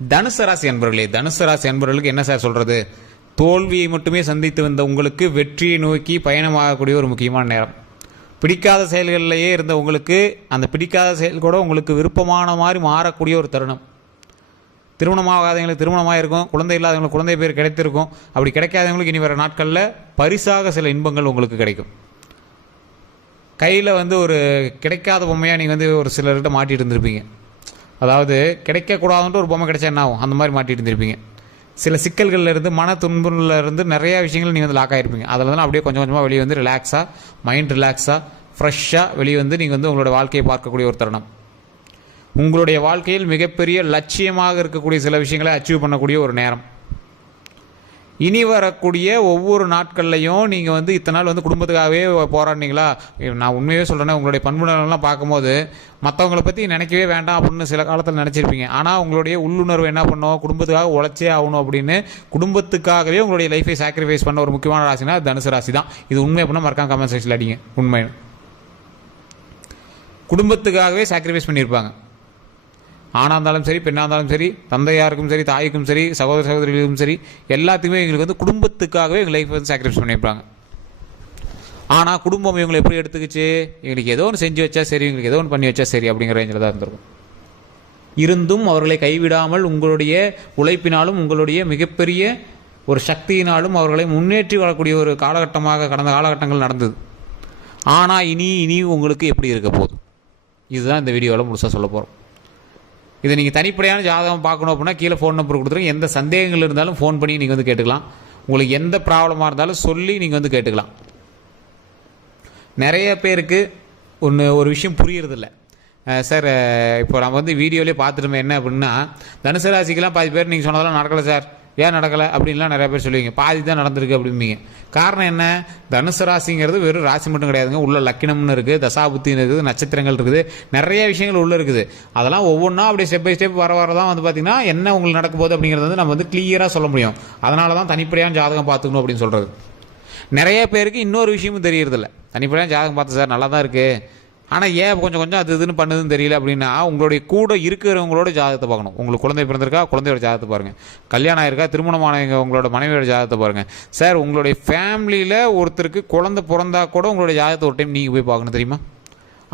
தனுசு ராசி அன்பர்களே, தனுசு ராசி அன்பர்களுக்கு என்ன சார் சொல்கிறது? தோல்வியை மட்டுமே சந்தித்து வந்த உங்களுக்கு வெற்றியை நோக்கி பயணமாகக்கூடிய ஒரு முக்கியமான நேரம். பிடிக்காத செயல்களிலேயே இருந்த உங்களுக்கு அந்த பிடிக்காத செயல் கூட உங்களுக்கு விருப்பமான மாதிரி மாறக்கூடிய ஒரு தருணம். திருமணமாகாதவங்களுக்கு திருமணமாக இருக்கும், குழந்தை இல்லாதவங்களுக்கு குழந்தை பேர் கிடைத்திருக்கும். அப்படி கிடைக்காதவங்களுக்கு இனி வர நாட்களில் பரிசாக சில இன்பங்கள் உங்களுக்கு கிடைக்கும். கையில் ஒரு கிடைக்காத பொம்மையாக நீங்கள் ஒரு சிலர்கிட்ட மாட்டிகிட்டு இருந்திருப்பீங்க. அதாவது கிடைக்கக்கூடாதுன்ட்டு ஒரு பொம்மை கிடைச்சா என்ன ஆகும், அந்த மாதிரி மாட்டிகிட்டு இருந்திருப்பீங்க. சில சிக்கல்களில் இருந்து மன துன்புல இருந்து நிறையா விஷயங்கள் நீங்கள் லாக் ஆகிருப்பீங்க. அதில் தான் அப்படியே கொஞ்சம் கொஞ்சமாக வெளியே ரிலாக்ஸாக, மைண்ட் ரிலாக்ஸாக, ஃப்ரெஷ்ஷாக வெளியே நீங்கள் உங்களோட வாழ்க்கையை பார்க்கக்கூடிய ஒரு தருணம். உங்களுடைய வாழ்க்கையில் மிகப்பெரிய லட்சியமாக இருக்கக்கூடிய சில விஷயங்களை அச்சீவ் பண்ணக்கூடிய ஒரு நேரம். இனி வரக்கூடிய ஒவ்வொரு நாட்கள்லையும் நீங்கள் இத்தனை நாள் குடும்பத்துக்காகவே போராடினீங்களா? நான் உண்மையே சொல்கிறேன்னா, உங்களுடைய பண்புணர்லாம் பார்க்கும்போது மற்றவங்களை பற்றி நினைக்கவே வேண்டாம் அப்படின்னு சில காலத்தில் நினச்சிருப்பீங்க. ஆனால் உங்களுடைய உள்ளுணர்வு என்ன பண்ணோம், குடும்பத்துக்காக உழைச்சே ஆகணும் அப்படின்னு குடும்பத்துக்காகவே உங்களுடைய லைஃபை சாக்ரிஃபைஸ் பண்ண ஒரு முக்கியமான ராசினா தனுசு ராசி தான். இது உண்மை அப்படின்னா மறக்காம கமெண்ட் செக்ஷனில் அடிங்க. உண்மை, குடும்பத்துக்காகவே சாக்ரிஃபைஸ் பண்ணியிருப்பாங்க. ஆணாக இருந்தாலும் சரி, பெண்ணாக இருந்தாலும் சரி, தந்தையாருக்கும் சரி, தாய்க்கும் சரி, சகோதர சகோதரிகளுக்கும் சரி, எல்லாத்துக்குமே எங்களுக்கு குடும்பத்துக்காகவே எங்கள் லைஃப் சாக்ரிஃபைஸ் பண்ணியிருப்பாங்க. ஆனால் குடும்பம் இவங்களை எப்படி எடுத்துக்கிச்சு, எங்களுக்கு ஏதோ ஒன்று செஞ்சு வச்சா சரி, எங்களுக்கு ஏதோ ஒன்று பண்ணி வச்சா சரி அப்படிங்கிற ரேஞ்சில் தான் இருந்திருக்கும். இருந்தும் அவர்களை கைவிடாமல் உங்களுடைய உழைப்பினாலும் உங்களுடைய மிகப்பெரிய ஒரு சக்தியினாலும் அவர்களை முன்னேற்றி வரக்கூடிய ஒரு காலகட்டமாக கடந்த காலகட்டங்கள் நடந்தது. ஆனால் இனி உங்களுக்கு எப்படி இருக்க போகுது, இதுதான் இந்த வீடியோவில் முழுசாக சொல்ல போகிறோம். இதை நீங்கள் தனிப்படையான ஜாதகம் பார்க்கணும் அப்படின்னா கீழே ஃபோன் நம்பர் கொடுத்துருங்க. எந்த சந்தேகங்கள் இருந்தாலும் ஃபோன் பண்ணி நீங்கள் கேட்டுக்கலாம். உங்களுக்கு எந்த ப்ராப்ளமாக இருந்தாலும் சொல்லி நீங்கள் கேட்டுக்கலாம். நிறைய பேருக்கு ஒரு விஷயம் புரியறதில்ல. சார், இப்போ நம்ம வீடியோலேயே பார்த்துட்டோமே என்ன அப்படின்னா, தனுசு ராசிக்கெல்லாம் பாதி பேர் நீங்கள் சொன்னதெல்லாம் நடக்கலை சார், ஏன் நடக்கலை அப்படின்லாம் நிறையா பேர் சொல்லுவீங்க. பாதி தான் நடந்திருக்கு அப்படிம்பீங்க. காரணம் என்ன? தனுசு ராசிங்கிறது வெறும் ராசி மட்டும் கிடையாதுங்க. உள்ள லக்கினம்னு இருக்குது, தசாபுத்தின்னு இருக்குது, நட்சத்திரங்கள் இருக்குது, நிறைய விஷயங்கள் உள்ளே இருக்குது. அதெல்லாம் ஒவ்வொன்றா அப்படியே ஸ்டெப் பை ஸ்டெப் வர தான் பார்த்திங்கன்னா என்ன உங்களுக்கு நடக்க போகுது அப்படிங்கிறது நம்ம கிளியராக சொல்ல முடியும். அதனால தான் தனிப்படையான ஜாதகம் பார்த்துக்கணும் அப்படின்னு சொல்கிறது. நிறைய பேருக்கு இன்னொரு விஷயமும் தெரியறதில்ல. தனிப்படையான ஜாதகம் பார்த்து சார் நல்லா தான் இருக்குது, ஆனால் ஏன் கொஞ்சம் அது இதுன்னு பண்ணுதுன்னு தெரியல அப்படின்னா, உங்களுடைய கூட இருக்கிறவங்களோட ஜாதகத்தை பார்க்கணும். உங்களுக்கு குழந்தை பிறந்திருக்கா, குழந்தையோட ஜாதகத்தை பாருங்கள். கல்யாணம் ஆயிருக்கா, திருமணமானவங்க உங்களோட மனைவியோட ஜாதகத்தை பாருங்கள். சார், உங்களுடைய ஃபேமிலியில் ஒருத்தருக்கு குழந்தை பிறந்தா கூட உங்களுடைய ஜாதகத்தை ஒரு டைம் நீங்கள் போய் பார்க்கணும், தெரியுமா?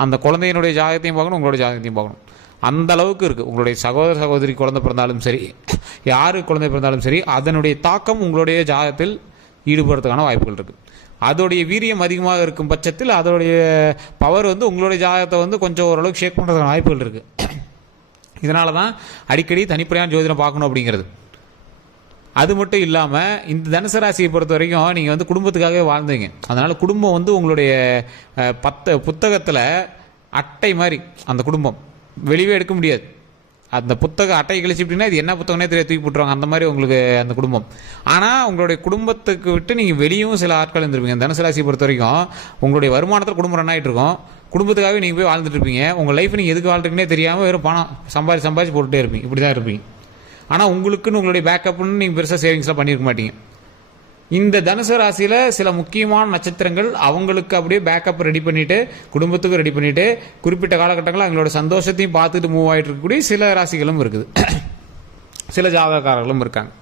அந்த குழந்தையினுடைய ஜாதகத்தையும் பார்க்கணும், உங்களுடைய ஜாதகத்தையும் பார்க்கணும். அந்த அளவுக்கு இருக்குது. உங்களுடைய சகோதர சகோதரி குழந்தை பிறந்தாலும் சரி, யாருக்கு குழந்தை பிறந்தாலும் சரி, அதனுடைய தாக்கம் உங்களுடைய ஜாதகத்தில் ஈடுபடுறதுக்கான வாய்ப்புகள் இருக்குது. அதோடைய வீரியம் அதிகமாக இருக்கும் பட்சத்தில் அதோடைய பவர் உங்களுடைய ஜாதகத்தை கொஞ்சம் ஓரளவுக்கு ஷேக் பண்ணுறதுக்கான வாய்ப்புகள் இருக்குது. இதனால தான் அடிக்கடி தனிப்படையான ஜோதிடம் பார்க்கணும் அப்படிங்கிறது. அது மட்டும் இல்லாமல் இந்த தனுசு ராசியை பொறுத்த வரைக்கும் நீங்கள் குடும்பத்துக்காகவே வாழ்ந்தீங்க. அதனால் குடும்பம் உங்களுடைய புத்தகத்தில் அட்டை மாதிரி. அந்த குடும்பம் வெளியே எடுக்க முடியாது. அந்த புத்தக அட்டை கழிச்சு அப்படின்னா இது என்ன புத்தகனே தெரிய தூக்கி போட்டுருவாங்க. அந்த மாதிரி உங்களுக்கு அந்த குடும்பம். ஆனால் உங்களுடைய குடும்பத்துக்கு விட்டு நீங்கள் வெளியும் சில ஆட்கள் இருந்திருப்பீங்க. தனுசு ராசியை பொறுத்த வரைக்கும் உங்களுடைய வருமானத்தில் குடும்பம் ரன் ஆகிட்டு இருக்கும். குடும்பத்துக்காகவே நீங்கள் போய் வாழ்ந்துட்டு இருப்பீங்க. உங்கள் லைஃப் நீங்கள் எதுக்கு வாழ்றீங்கன்னே தெரியாமல் வெறும் பணம் சம்பாதிச்சு போட்டுகிட்டே இருப்பீங்க. இப்படி தான் இருப்பீங்க. ஆனால் உங்களுக்குன்னு உங்களுடைய பேக்கப்னு நீங்கள் பெருசாக சேவிங்ஸ்லாம் பண்ணியிருக்க மாட்டீங்க. இந்த தனுசு ராசியில் சில முக்கியமான நட்சத்திரங்கள் அவங்களுக்கு அப்படியே பேக்கப் ரெடி பண்ணிவிட்டு, குடும்பத்துக்கும் ரெடி பண்ணிவிட்டு, குறிப்பிட்ட காலகட்டங்களில் அவங்களோட சந்தோஷத்தையும் பார்த்துட்டு மூவ் ஆகிட்டு இருக்கக்கூடிய சில ராசிகளும் இருக்குது. சில ஜாதகக்காரர்களும் இருக்காங்க.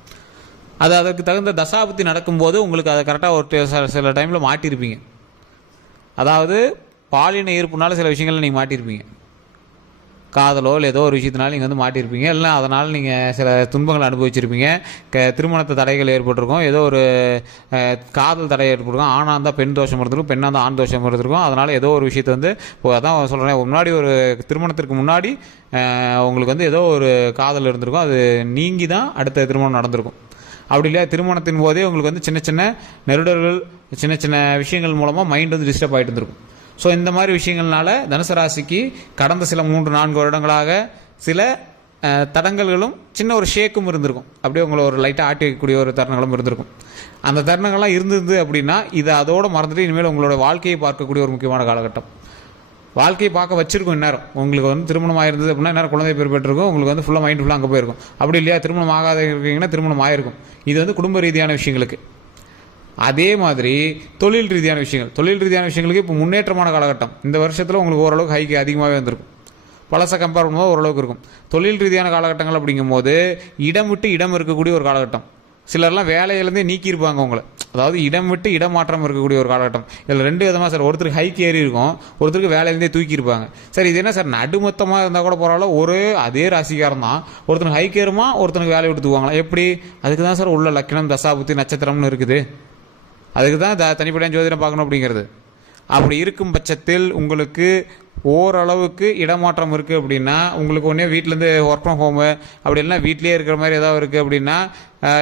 அது அதற்கு தகுந்த தசாபுத்தி நடக்கும்போது உங்களுக்கு அதை கரெக்டாக ஒரு சில டைமில் மாட்டியிருப்பீங்க. அதாவது பாலின ஈர்ப்புனால சில விஷயங்கள் நீங்கள் மாட்டியிருப்பீங்க. காதலோ இல்லை ஏதோ ஒரு விஷயத்தினால நீங்கள் மாட்டியிருப்பீங்க. இல்லை அதனால் நீங்கள் சில துன்பங்களை அனுபவிச்சிருப்பீங்க. திருமணத்தை தடைகள் ஏற்பட்டிருக்கும், ஏதோ ஒரு காதல் தடை ஏற்பட்டிருக்கும். ஆணாக இருந்தால் பெண் தோஷம் இருந்திருக்கும், பெண்ணாக இருந்தால் ஆண் தோஷம் இருந்திருக்கும். அதனால் ஏதோ ஒரு விஷயத்தை அதான் சொல்கிறேன், முன்னாடி ஒரு திருமணத்திற்கு முன்னாடி உங்களுக்கு ஏதோ ஒரு காதல் இருந்திருக்கும். அது நீங்கி தான் அடுத்த திருமணம் நடந்திருக்கும். அப்படி இல்லையா, திருமணத்தின் போதே உங்களுக்கு சின்ன சின்ன நெருடர்கள், சின்ன சின்ன விஷயங்கள் மூலமாக மைண்ட் டிஸ்டர்ப் ஆகிட்டு இருந்திருக்கும். ஸோ இந்த மாதிரி விஷயங்கள்னால தனுசு ராசிக்கு கடந்த சில 3-4 வருடங்களாக சில தடங்கல்களும் சின்ன ஒரு ஷேக்கும் இருந்திருக்கும். அப்படியே உங்களை ஒரு லைட்டாக ஆட்டி வைக்கக்கூடிய ஒரு தருணங்களும் இருந்திருக்கும். அந்த தருணங்கள்லாம் இருந்தது அப்படின்னா இதை அதோடு மறந்துட்டு இனிமேல் உங்களோட வாழ்க்கையை பார்க்கக்கூடிய ஒரு முக்கியமான காலகட்டம். வாழ்க்கையை பார்க்க வச்சிருக்கும். இந்நேரம் உங்களுக்கு திருமணம் ஆயிருந்தது அப்படின்னா நேரம் குழந்தை பேர் பெற்றிருக்கும். உங்களுக்கு ஃபுல்லாக மைண்ட் ஃபுல்லாக அங்கே போயிருக்கும். அப்படி இல்லையா, திருமணம் ஆகாத இருக்கீங்கன்னா திருமணம் ஆயிருக்கும். இது குடும்ப ரீதியான விஷயங்களுக்கு. அதே மாதிரி தொழில் ரீதியான விஷயங்களுக்கு இப்போ முன்னேற்றமான காலகட்டம். இந்த வருஷத்தில் உங்களுக்கு ஓரளவுக்கு ஹைக்கு அதிகமாகவே வந்திருக்கும். பழசை கம்பேர் பண்ணும்போது ஓரளவுக்கு இருக்கும். தொழில் ரீதியான காலகட்டங்கள் அப்படிங்கும்போது இடம் விட்டு இடம் இருக்கக்கூடிய ஒரு காலகட்டம். சிலர்லாம் வேலையிலேருந்தே நீக்கியிருப்பாங்க உங்களை, அதாவது இடம் விட்டு இடம் மாற்றம் இருக்கக்கூடிய ஒரு காலகட்டம். இதில் 2 விதமாக சார், ஒருத்தருக்கு ஹைக் ஏறி இருக்கும், ஒருத்தருக்கு வேலையிலேருந்தே தூக்கியிருப்பாங்க. சார் இது என்ன சார், நடுமொத்தமாக இருந்தால் கூட பரவாயில்ல, அதே ராசிக்காரன் தான், ஒருத்தனுக்கு ஹைக் ஏறுமா, ஒருத்தனுக்கு வேலையை விட்டு தூவாங்களா, எப்படி? அதுக்கு தான் சார் உள்ள லக்கணம் தசாபுத்தி நட்சத்திரம்னு இருக்குது. அதுக்கு தான் தனிப்படையான ஜோதிடம் பார்க்கணும் அப்படிங்கிறது. அப்படி இருக்கும் பட்சத்தில் உங்களுக்கு ஓரளவுக்கு இடமாற்றம் இருக்குது அப்படின்னா, உங்களுக்கு ஒன்றே வீட்டிலேருந்து ஒர்க் ஃப்ரம் ஹோமு அப்படி இல்லைனா வீட்லேயே இருக்கிற மாதிரி ஏதாவது இருக்குது அப்படின்னா,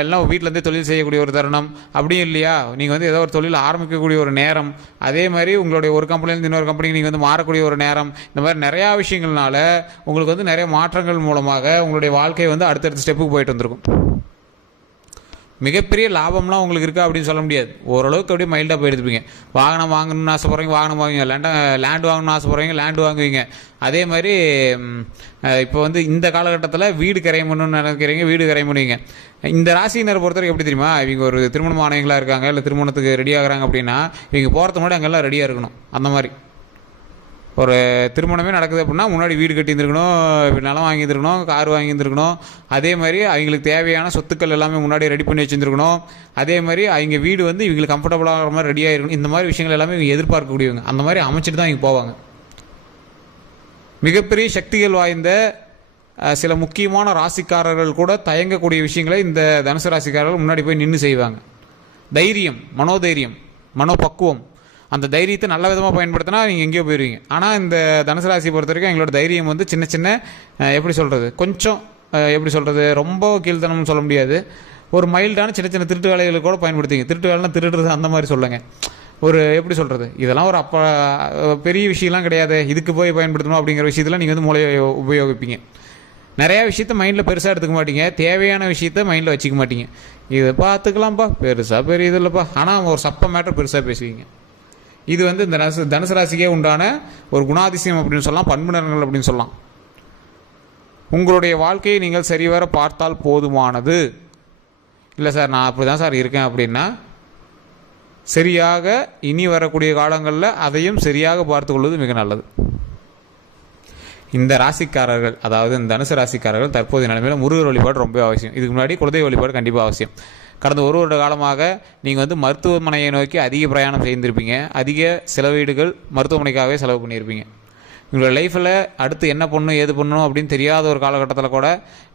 எல்லாம் வீட்டிலேருந்தே தொழில் செய்யக்கூடிய ஒரு தருணம். அப்படியும் இல்லையா, நீங்கள் ஏதோ ஒரு தொழில் ஆரம்பிக்கக்கூடிய ஒரு நேரம், அதே மாதிரி உங்களுடைய ஒரு கம்பெனிலேருந்து இன்னொரு கம்பெனிக்கு நீங்கள் மாறக்கூடிய ஒரு நேரம், இந்த மாதிரி நிறையா விஷயங்கள்னால உங்களுக்கு நிறைய மாற்றங்கள் மூலமாக உங்களுடைய வாழ்க்கை அடுத்தடுத்த ஸ்டெப்புக்கு போயிட்டு வந்திருக்கும். மிகப்பெரிய லாபம்லாம் உங்களுக்கு இருக்கா அப்படின்னு சொல்ல முடியாது. ஓரளவுக்கு அப்படியே மைல்டாக போயிருப்பீங்க. வாகனம் வாங்கணும்னு ஆசைப்படுறீங்க, வாகனம் வாங்குவீங்க. லேண்டு வாங்கணும்னு ஆசைப்படுறீங்க, லேண்டு வாங்குவீங்க. அதே மாதிரி இப்போ இந்த காலகட்டத்தில் வீடு கரையம் பண்ணணும்னு நினைக்கிறீங்க, வீடு கரையம் பண்ணுவீங்க. இந்த ராசியினரை பொறுத்தவரைக்கும் எப்படி தெரியுமா, இவங்க ஒரு திருமணம் ஆணையங்களாக இருக்காங்க, இல்லை திருமணத்துக்கு ரெடி ஆகிறாங்க அப்படின்னா, இவங்க போகிறதுக்கு முன்னாடி அங்கெல்லாம் ரெடியாக இருக்கணும். அந்த மாதிரி ஒரு திருமணமே நடக்குது அப்படின்னா முன்னாடி வீடு கட்டியிருந்துருக்கணும், நிலம் வாங்கியிருந்துருக்கணும், கார் வாங்கியிருந்துருக்கணும். அதே மாதிரி அவங்களுக்கு தேவையான சொத்துக்கள் எல்லாமே முன்னாடி ரெடி பண்ணி வச்சுருந்துருக்கணும். அதே மாதிரி அவங்க வீடு இவங்களுக்கு கம்ஃபர்டபுளாகிற மாதிரி ரெடியாக இருக்கணும். இந்த மாதிரி விஷயங்கள் எல்லாமே இவங்க எதிர்பார்க்கக்கூடியவங்க. அந்த மாதிரி அமைச்சிட்டு தான் இவங்க போவாங்க. மிகப்பெரிய சக்திகள் வாய்ந்த சில முக்கியமான ராசிக்காரர்கள் கூட தயங்கக்கூடிய விஷயங்களை இந்த தனுசு ராசிக்காரர்கள் முன்னாடி போய் நின்று செய்வாங்க. தைரியம், மனோதைரியம், மனோபக்குவம், அந்த தைரியத்தை நல்ல விதமாக பயன்படுத்தினா நீங்கள் எங்கேயோ போயிடுவீங்க. ஆனால் இந்த தனுசு ராசியை பொறுத்த வரைக்கும் எங்களோட தைரியம் சின்ன சின்ன எப்படி சொல்கிறது, கொஞ்சம் எப்படி சொல்கிறது, ரொம்ப கீழ்த்தனம்னு சொல்ல முடியாது, ஒரு மைல்டான சின்ன சின்ன திருட்டு வேலைகளுக்கு கூட பயன்படுத்திங்க. திருட்டு வேலைனா திருடுறது அந்த மாதிரி சொல்லுங்க. ஒரு எப்படி சொல்கிறது, இதெல்லாம் ஒரு பெரிய விஷயம்லாம் கிடையாது, இதுக்கு போய் பயன்படுத்தணும் அப்படிங்கிற விஷயத்தில் நீங்கள் மூளையை உபயோகிப்பீங்க. நிறையா விஷயத்த மைண்டில் பெருசாக எடுத்துக்க மாட்டீங்க, தேவையான விஷயத்த மைண்டில் வச்சுக்க மாட்டீங்க. இதை பார்த்துக்கலாம்ப்பா, பெருசாக பெரிய இது இல்லைப்பா, ஆனால் ஒரு சப்ப மேட்டர் பெருசாக பேசுவீங்க. இது இந்த தனுசு ராசிக்கே உண்டான ஒரு குணாதிசயம் அப்படின்னு சொல்லலாம், பண்புணர்கள் அப்படின்னு சொல்லலாம். உங்களுடைய வாழ்க்கையை நீங்கள் சரிவர பார்த்தால் போதுமானது. இல்லை சார் நான் அப்படி தான் சார் இருக்கேன் அப்படின்னா, சரியாக இனி வரக்கூடிய காலங்களில் அதையும் சரியாக பார்த்து கொள்வது மிக நல்லது. இந்த ராசிக்காரர்கள், அதாவது இந்த தனுசு ராசிக்காரர்கள் தற்போதைய நிலைமையில் முருகர் வழிபாடு ரொம்ப அவசியம். இதுக்கு முன்னாடி குலதெய்வ வழிபாடு கண்டிப்பாக அவசியம். கடந்த ஒரு வருட காலமாக நீங்கள் மருத்துவமனையை நோக்கி அதிக பிரயாணம் செய்திருப்பீங்க, அதிக செலவீடுகள் மருத்துவமனைக்காகவே செலவு பண்ணியிருப்பீங்க. உங்களோட லைஃப்பில் அடுத்து என்ன பண்ணணும் ஏது பண்ணணும் அப்படின்னு தெரியாத ஒரு காலகட்டத்தில் கூட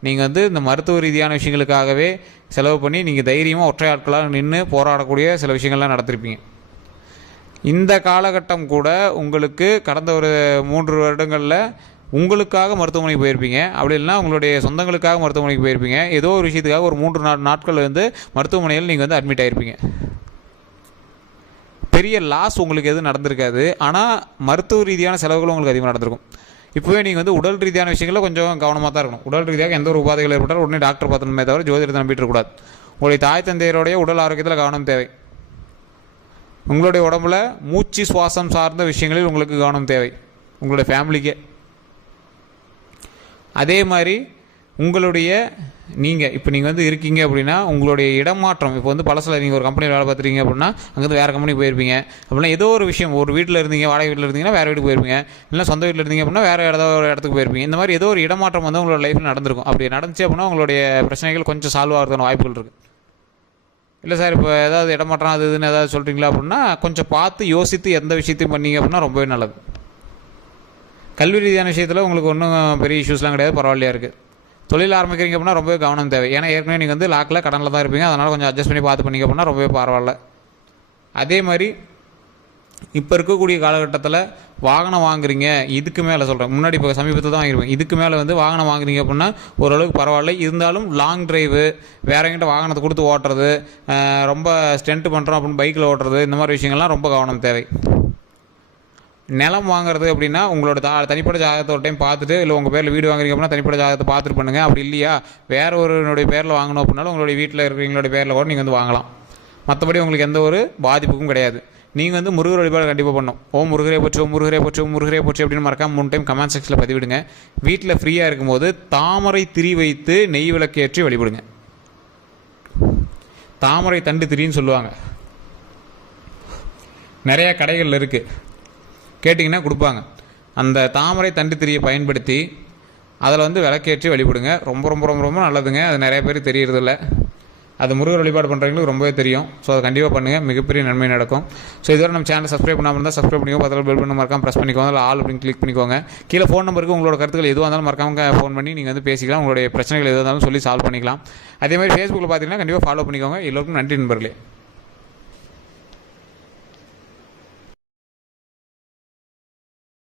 நீங்கள் இந்த மருத்துவ ரீதியான விஷயங்களுக்காகவே செலவு பண்ணி நீங்கள் தைரியமாக ஒற்றை ஆட்களாக நின்று போராடக்கூடிய சில விஷயங்கள்லாம் நடத்திருப்பீங்க. இந்த காலகட்டம் கூட உங்களுக்கு கடந்த ஒரு 3 வருடங்களில் உங்களுக்காக மருத்துவமனைக்கு போயிருப்பீங்க, அப்படி இல்லைனா உங்களுடைய சொந்தங்களுக்காக மருத்துவமனைக்கு போயிருப்பீங்க. ஏதோ ஒரு விஷயத்துக்காக ஒரு 3 நாட்கள் மருத்துவமனையில் நீங்கள் அட்மிட் ஆகிருப்பீங்க. பெரிய லாஸ் உங்களுக்கு எதுவும் நடந்திருக்காது, ஆனால் மருத்துவ ரீதியான செலவுகளும் உங்களுக்கு அதிகமாக நடந்திருக்கும். இப்போவே நீங்கள் உடல் ரீதியான விஷயங்களில் கொஞ்சம் கவனமாக தான் இருக்கணும். உடல் ரீதியாக எந்த ஒரு உபாதைகள் ஏற்பட்டாலும் உடனே டாக்டர் பார்த்தணுமே தவிர ஜோதிடத்தை நம்பிட்டு இருக்கக்கூடாது. உங்களுடைய தாய் தந்தையருடைய உடல் ஆரோக்கியத்தில் கவனம் தேவை. உங்களுடைய உடம்புல மூச்சு சுவாசம் சார்ந்த விஷயங்களில் உங்களுக்கு கவனம் தேவை, உங்களுடைய ஃபேமிலிக்கே. அதே மாதிரி உங்களுடைய நீங்கள் இப்போ நீங்கள் இருக்கீங்க அப்படின்னா உங்களுடைய இடமாற்றம், இப்போ பழசில் நீங்கள் ஒரு கம்பெனியில் வேலை பார்த்துருக்கீங்க அப்படின்னா அங்கேருந்து வேறு கம்பெனி போயிருப்பீங்க. அப்படின்னா ஏதோ ஒரு விஷயம், ஒரு வீட்டில் இருந்தீங்க, வாடகை வீட்டில் இருந்தீங்கன்னா வேறு வீட்டுக்கு போயிருப்பீங்க, இல்லை சொந்த வீட்டில் இருந்தீங்க அப்படின்னா வேறு ஒரு இடத்துக்கு போயிருப்பீங்க. இந்த மாதிரி ஏதோ ஒரு இடமாற்றம் உங்களோட லைஃப்பில் நடந்திருக்கும். அப்படி நடந்துச்சு அப்படின்னா உங்களுடைய பிரச்சனைகள் கொஞ்சம் சால்வ் ஆகிறதுக்கான வாய்ப்புகள் இருக்குது. இல்லை சார் இப்போ ஏதாவது இடமாற்றம் அது இதுன்னு ஏதாவது சொல்கிறீங்களா அப்படின்னா கொஞ்சம் பார்த்து யோசித்து எந்த விஷயத்தையும் பண்ணீங்க அப்படின்னா ரொம்பவே நல்லது. கல்வி ரீதியான விஷயத்தில் உங்களுக்கு ஒன்றும் பெரிய இஷ்யூஸ்லாம் கிடையாது, பரவாயில்லையா இருக்குது. தொழில் ஆரம்பிக்கிறீங்க அப்படின்னா ரொம்பவே கவனம் தேவை. ஏன்னா ஏற்கனவே நீங்கள் லாக்கில் கடனில் தான் இருப்பீங்க, அதனால் கொஞ்சம் அட்ஜஸ்ட் பண்ணி பார்த்து பண்ணிங்க அப்படின்னா ரொம்பவே பரவாயில்ல. அதே மாதிரி இப்போ இருக்கக்கூடிய காலகட்டத்தில் வாகனம் வாங்குறீங்க, இதுக்கு மேலே சொல்கிறேன், முன்னாடி இப்போ சமீபத்தில் தான் வாங்கிருப்பேன், இதுக்கு மேலே வாகனம் வாங்குறீங்க அப்படின்னா ஓரளவுக்கு பரவாயில்ல. இருந்தாலும் லாங் டிரைவு, வேற எங்கிட்ட வாகனத்தை கொடுத்து ஓட்டுறது, ரொம்ப ஸ்டென்ட் பண்ணுறோம் அப்படின்னு பைக்கில் ஓட்டுறது, இந்த மாதிரி விஷயங்கள்லாம் ரொம்ப கவனம் தேவை. நிலம் வாங்குறது அப்படின்னா உங்களோட தனிப்பட்ட ஜாதகத்தை ஒரு டைம் பார்த்துட்டு, இல்லை உங்கள் பேரில் வீடு வாங்குறீங்க அப்படின்னா தனிப்பட்ட ஜாதகத்தை பார்த்துட்டு பண்ணுங்கள். அப்படி இல்லையா வேற ஒருனுடைய பேரில் வாங்கணும் அப்படின்னாலும் உங்களுடைய வீட்டில் இருக்கிறவங்களுடைய பேரில் கூட நீங்கள் வாங்கலாம். மற்றபடி உங்களுக்கு எந்த ஒரு பாதிப்புக்கும் கிடையாது. நீங்கள் முருகர் வழிபாடு கண்டிப்பாக பண்ணணும். ஓம் முருகரே போச்சு, ஓம் முருகரே போச்சு, ஓம் முருகரே போச்சு அப்படின்னு மறக்காம 3 டைம் கமெண்ட் செக்ஷனில் பதிவிடுங்க. வீட்டில் ஃப்ரீயாக இருக்கும்போது தாமரை திரி வைத்து நெய் விளக்கேற்றி வழிபடுங்க. தாமரை தண்டு திரின்னு சொல்லுவாங்க, நிறையா கடைகளில் இருக்குது, கேட்டிங்கன்னா கொடுப்பாங்க. அந்த தாமரை தண்டு திரியை பயன்படுத்தி அதில் வந்து விளக்கேற்றி வழிபடுங்க. ரொம்ப ரொம்ப ரொம்ப ரொம்ப நல்லதுங்க. அது நிறைய பேர் தெரியறதில்ல. அது முருகர் வழிபாடு பண்ணுறவங்களுக்கு ரொம்பவே தெரியும். ஸோ அதை கண்டிப்பாக பண்ணுங்கள், மிகப்பெரிய நன்மை நடக்கும். ஸோ இதுவரை நம்ம சேனல் சப்ஸ்கிரைப் பண்ணாமல் இருந்தால் சப்ஸ்கிரைப் பண்ணிக்கோங்க. பக்கத்தில் பெல் பண்ண மறக்காம ப்ரெஸ் பண்ணிக்கோங்க. அதில் ஆல் அப்படின்னு கிளிக் பண்ணிக்கோங்க. கீழே ஃபோன் நம்பருக்கு உங்களோட கருத்துக்கள் எதுவாக இருந்தாலும் மறக்காம ஃபோன் பண்ணி நீங்கள் வந்து பேசிக்கலாம். உங்களுடைய பிரச்சனைகள் எதுவாக இருந்தாலும் சொல்லி சால்வ் பண்ணிக்கலாம். அதே மாதிரி ஃபேஸ்புக்கில் பார்த்தீங்கன்னா கண்டிப்பாக ஃபாலோ பண்ணிக்கோங்க. எல்லோருக்கும் நன்றி நண்பர்களே.